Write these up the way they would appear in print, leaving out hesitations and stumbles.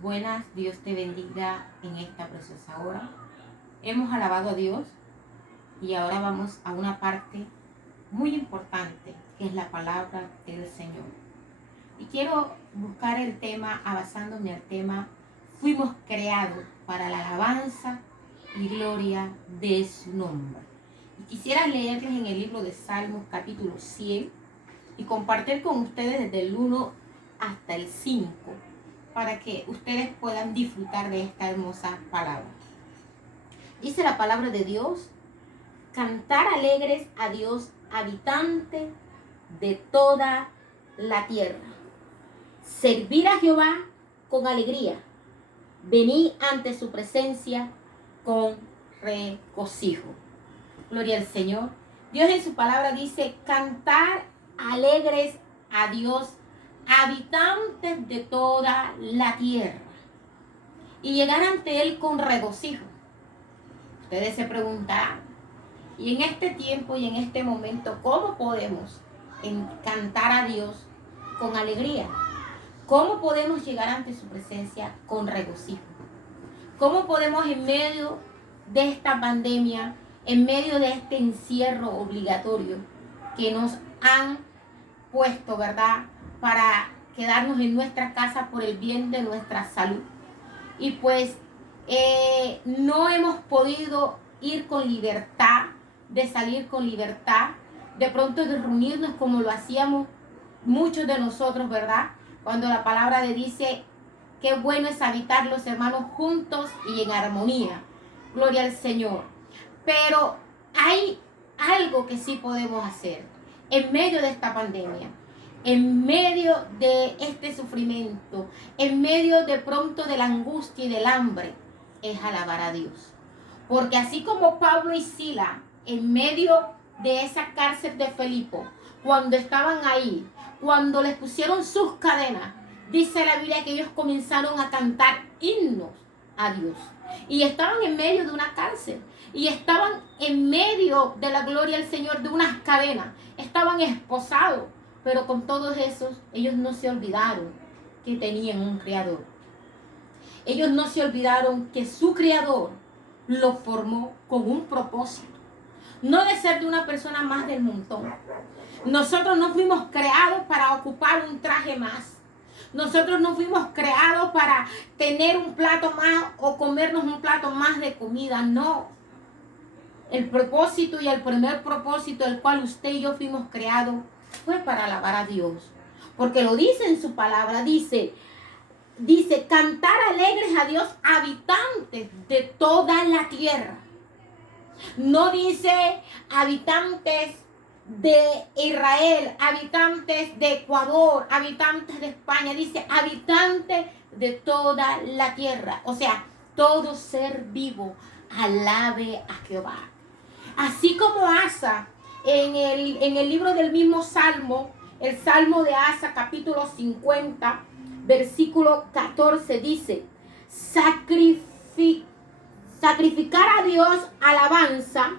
Buenas, Dios te bendiga en esta preciosa hora. Hemos alabado a Dios y ahora vamos a una parte muy importante, que es la palabra del Señor. Y quiero buscar el tema, basándome al tema, fuimos creados para la alabanza y gloria de su nombre. Y quisiera leerles en el libro de Salmos capítulo 100 y compartir con ustedes desde el 1 hasta el 5 para que ustedes puedan disfrutar de esta hermosa palabra. Dice la palabra de Dios: cantar alegres a Dios, habitante de toda la tierra. Servir a Jehová con alegría. Venid ante su presencia con regocijo. Gloria al Señor. Dios en su palabra dice: cantar alegres a Dios, habitantes de toda la tierra, y llegar ante Él con regocijo. Ustedes se preguntarán, y en este tiempo y en este momento, ¿cómo podemos cantar a Dios con alegría? ¿Cómo podemos llegar ante su presencia con regocijo? ¿Cómo podemos, en medio de esta pandemia, en medio de este encierro obligatorio que nos han puesto, ¿verdad?, para quedarnos en nuestra casa por el bien de nuestra salud? Y pues no hemos podido ir con libertad, de salir con libertad, de pronto de reunirnos como lo hacíamos muchos de nosotros, ¿verdad? Cuando la palabra de dice: qué bueno es habitar los hermanos juntos y en armonía. Gloria al Señor. Pero hay algo que sí podemos hacer en medio de esta pandemia, en medio de este sufrimiento, en medio de pronto de la angustia y del hambre, es alabar a Dios. Porque así como Pablo y Sila, en medio de esa cárcel de Filipo, cuando estaban ahí, cuando les pusieron sus cadenas, dice la Biblia que ellos comenzaron a cantar himnos a Dios. Y estaban en medio de una cárcel. Y estaban en medio de la gloria del Señor, de unas cadenas. Estaban esposados. Pero con todos esos, ellos no se olvidaron que tenían un Creador. Ellos no se olvidaron que su Creador lo formó con un propósito. No de ser de una persona más del montón. Nosotros no fuimos creados para ocupar un traje más. Nosotros no fuimos creados para tener un plato más o comernos un plato más de comida. No. El propósito y el primer propósito el cual usted y yo fuimos creados fue para alabar a Dios. Porque lo dice en su palabra, dice, cantar alegres a Dios, habitantes de toda la tierra. No dice habitantes de Israel, habitantes de Ecuador, habitantes de España, dice habitantes de toda la tierra. O sea, todo ser vivo alabe a Jehová. Así como Asa, en el libro del mismo Salmo, el Salmo de Asa, capítulo 50, versículo 14, dice: sacrificar a Dios alabanza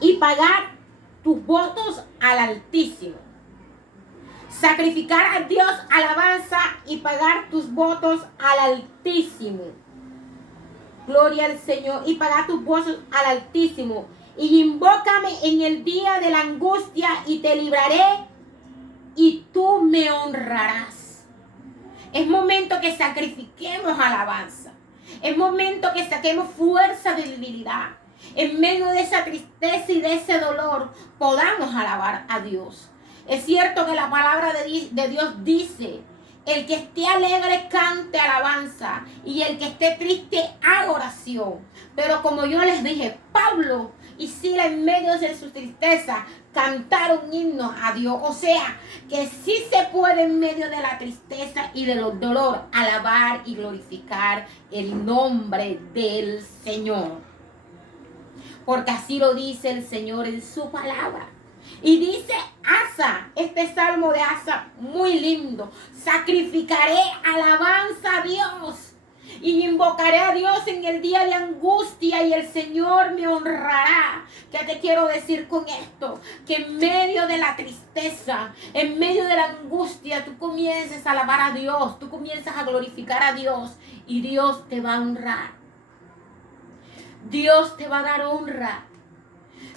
y pagar tus votos al Altísimo. Sacrificar a Dios alabanza y pagar tus votos al Altísimo. Gloria al Señor. Y pagar tus votos al Altísimo. Y invócame en el día de la angustia y te libraré y tú me honrarás. Es momento que sacrifiquemos alabanza. Es momento que saquemos fuerza de debilidad. En medio de esa tristeza y de ese dolor, podamos alabar a Dios. Es cierto que la palabra de Dios dice: el que esté alegre cante alabanza y el que esté triste haga oración. Pero como yo les dije, Pablo y Sila, en medio de su tristeza, cantaron himnos a Dios. O sea, que sí se puede, en medio de la tristeza y del dolor, alabar y glorificar el nombre del Señor. Porque así lo dice el Señor en su palabra. Y dice Asa, este salmo de Asa, muy lindo: sacrificaré alabanza a Dios y invocaré a Dios en el día de angustia y el Señor me honrará. ¿Qué te quiero decir con esto? Que en medio de la tristeza, en medio de la angustia, tú comiences a alabar a Dios, tú comienzas a glorificar a Dios y Dios te va a honrar. Dios te va a dar honra.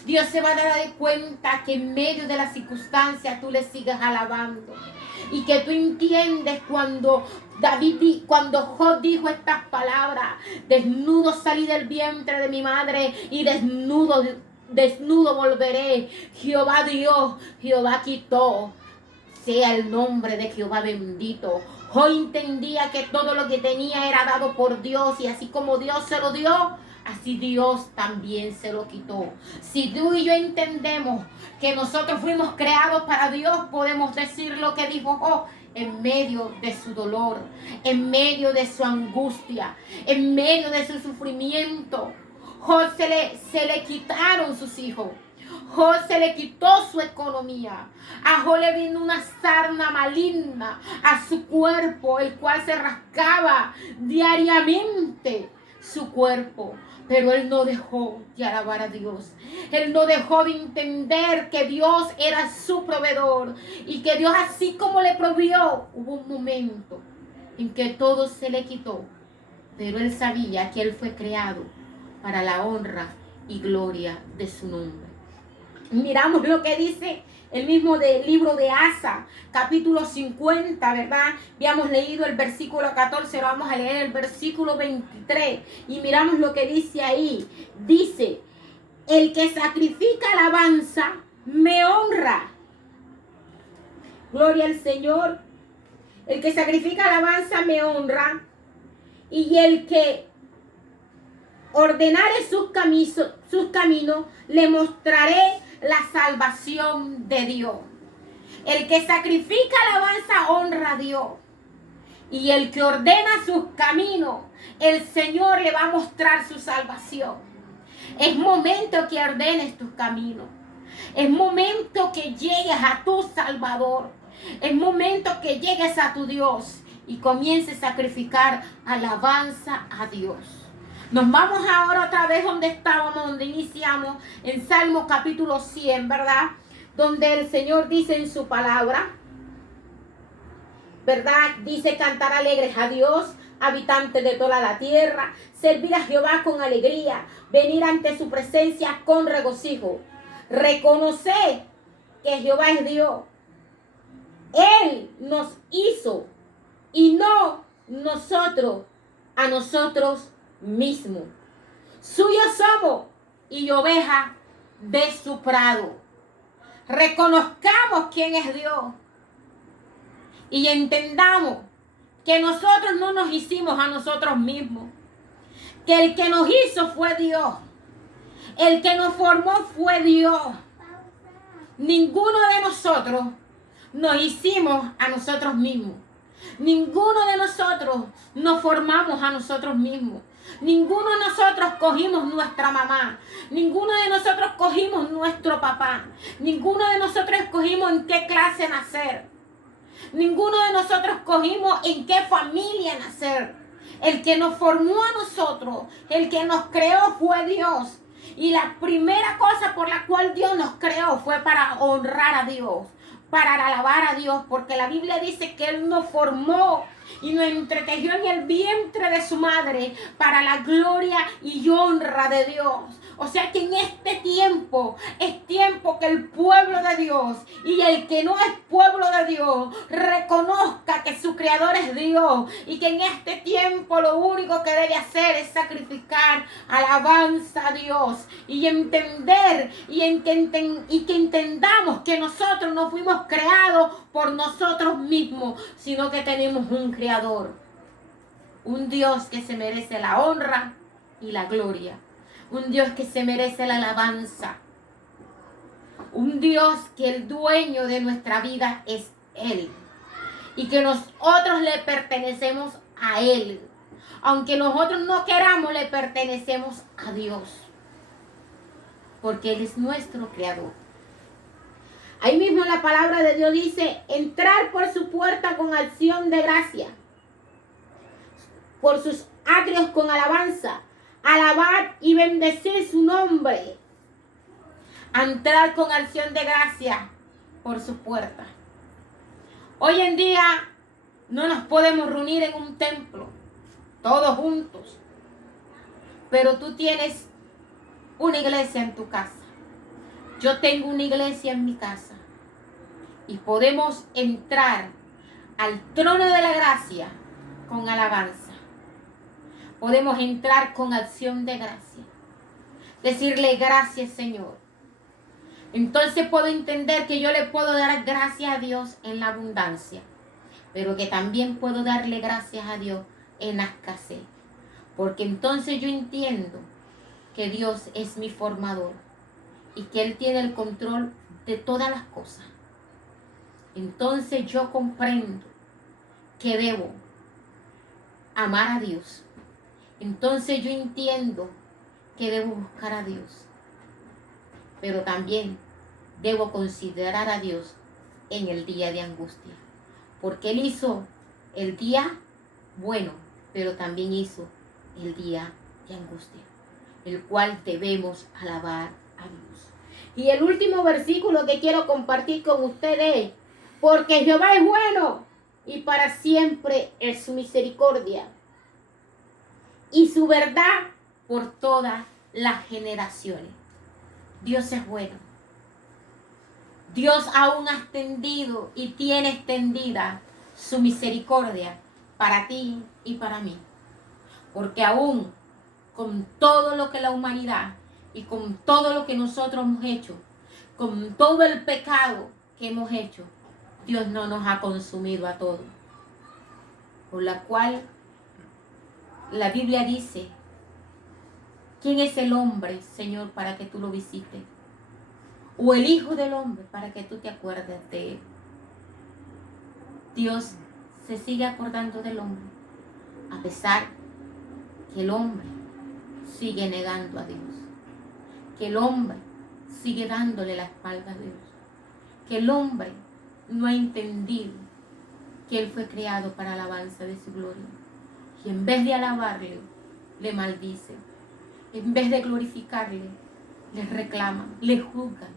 Dios se va a dar de cuenta que en medio de las circunstancias tú le sigues alabando. Y que tú entiendes cuando Job dijo estas palabras: desnudo salí del vientre de mi madre y desnudo volveré. Jehová dio, Jehová quitó. Sea el nombre de Jehová bendito. Job entendía que todo lo que tenía era dado por Dios, y así como Dios se lo dio, así Dios también se lo quitó. Si tú y yo entendemos que nosotros fuimos creados para Dios, podemos decir lo que dijo Job en medio de su dolor, en medio de su angustia, en medio de su sufrimiento. Job se le quitaron sus hijos. Job se le quitó su economía. A Job le vino una sarna maligna a su cuerpo, el cual se rascaba diariamente su cuerpo. Pero él no dejó de alabar a Dios. Él no dejó de entender que Dios era su proveedor. Y que Dios, así como le provió, hubo un momento en que todo se le quitó. Pero él sabía que él fue creado para la honra y gloria de su nombre. Miramos lo que dice el mismo del libro de Asa, capítulo 50, ¿verdad? Habíamos leído el versículo 14, ahora vamos a leer el versículo 23. Y miramos lo que dice ahí. Dice: el que sacrifica alabanza me honra. Gloria al Señor. El que sacrifica alabanza me honra. Y el que ordenare sus caminos, le mostraré la salvación de Dios. El que sacrifica alabanza honra a Dios. Y el que ordena sus caminos, el Señor le va a mostrar su salvación. Es momento que ordenes tus caminos. Es momento que llegues a tu Salvador. Es momento que llegues a tu Dios y comiences a sacrificar alabanza a Dios. Nos vamos ahora otra vez donde estábamos, donde iniciamos, en Salmos capítulo 100, ¿verdad? Donde el Señor dice en su palabra, ¿verdad? Dice: cantar alegres a Dios, habitantes de toda la tierra, servir a Jehová con alegría, venir ante su presencia con regocijo. Reconocer que Jehová es Dios. Él nos hizo y no nosotros a nosotros mismos. Suyos somos y ovejas de su prado. Reconozcamos quién es Dios y entendamos que nosotros no nos hicimos a nosotros mismos, que el que nos hizo fue Dios, el que nos formó fue Dios. Ninguno de nosotros nos hicimos a nosotros mismos. Ninguno de nosotros nos formamos a nosotros mismos. Ninguno de nosotros cogimos nuestra mamá. Ninguno de nosotros cogimos nuestro papá. Ninguno de nosotros escogimos en qué clase nacer. Ninguno de nosotros cogimos en qué familia nacer. El que nos formó a nosotros, el que nos creó fue Dios. Y la primera cosa por la cual Dios nos creó fue para honrar a Dios, para alabar a Dios, porque la Biblia dice que Él nos formó y nos entretejió en el vientre de su madre para la gloria y honra de Dios. O sea que en este tiempo es tiempo que el pueblo de Dios y el que no es pueblo de Dios reconozca que su creador es Dios, y que en este tiempo lo único que debe hacer es sacrificar alabanza a Dios y entender y que entendamos que nosotros no fuimos creados por nosotros mismos, sino que tenemos un creador, un Dios que se merece la honra y la gloria. Un Dios que se merece la alabanza. Un Dios que el dueño de nuestra vida es Él. Y que nosotros le pertenecemos a Él. Aunque nosotros no queramos, le pertenecemos a Dios. Porque Él es nuestro creador. Ahí mismo la palabra de Dios dice: entrar por su puerta con acción de gracia. por sus atrios con alabanza. Alabad y bendecid su nombre. A entrar con acción de gracia por sus puertas. Hoy en día no nos podemos reunir en un templo, todos juntos. Pero tú tienes una iglesia en tu casa. Yo tengo una iglesia en mi casa. Y podemos entrar al trono de la gracia con alabanza. Podemos entrar con acción de gracia. Decirle gracias, Señor. Entonces puedo entender que yo le puedo dar gracias a Dios en la abundancia, pero que también puedo darle gracias a Dios en la escasez. Porque entonces yo entiendo que Dios es mi formador y que Él tiene el control de todas las cosas. Entonces yo comprendo que debo amar a Dios. Entonces yo entiendo que debo buscar a Dios. Pero también debo considerar a Dios en el día de angustia. Porque Él hizo el día bueno, pero también hizo el día de angustia, el cual debemos alabar a Dios. Y el último versículo que quiero compartir con ustedes es: porque Jehová es bueno y para siempre es su misericordia y su verdad por todas las generaciones. Dios es bueno. Dios aún ha extendido y tiene extendida su misericordia para ti y para mí. Porque aún con todo lo que la humanidad y con todo lo que nosotros hemos hecho, con todo el pecado que hemos hecho, Dios no nos ha consumido a todos. Por la cual la Biblia dice: ¿quién es el hombre, Señor, para que tú lo visites? O el Hijo del Hombre para que tú te acuerdes de él. Dios se sigue acordando del hombre, a pesar que el hombre sigue negando a Dios, que el hombre sigue dándole la espalda a Dios, que el hombre no ha entendido que Él fue creado para alabanza de su gloria. Y en vez de alabarle, le maldice. En vez de glorificarle, le reclaman, le juzgan.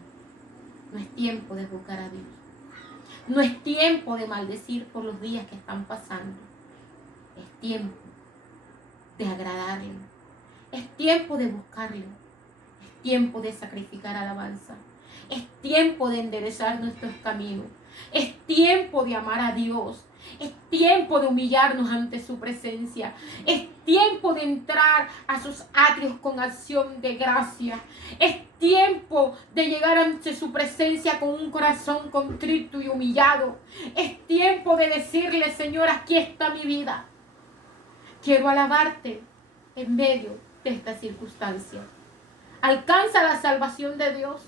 No es tiempo de juzgar a Dios. No es tiempo de maldecir por los días que están pasando. Es tiempo de agradarle. Es tiempo de buscarle. Es tiempo de sacrificar alabanza. Es tiempo de enderezar nuestros caminos. Es tiempo de amar a Dios. Es tiempo de humillarnos ante su presencia. Es tiempo de entrar a sus atrios con acción de gracia. Es tiempo de llegar ante su presencia con un corazón contrito y humillado. Es tiempo de decirle: Señor, aquí está mi vida. Quiero alabarte en medio de esta circunstancia. Alcanza la salvación de Dios,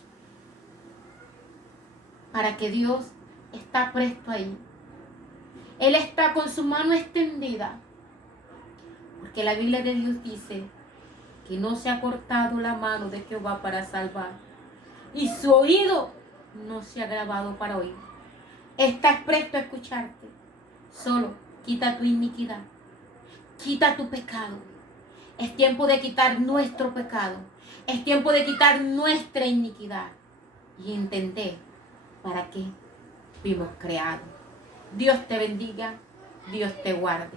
para que Dios está presto ahí. Él está con su mano extendida, porque la Biblia de Dios dice que no se ha cortado la mano de Jehová para salvar, y su oído no se ha grabado para oír. Está presto a escucharte. Solo quita tu iniquidad, quita tu pecado. Es tiempo de quitar nuestro pecado. Es tiempo de quitar nuestra iniquidad y entender para qué fuimos creados. Dios te bendiga, Dios te guarde.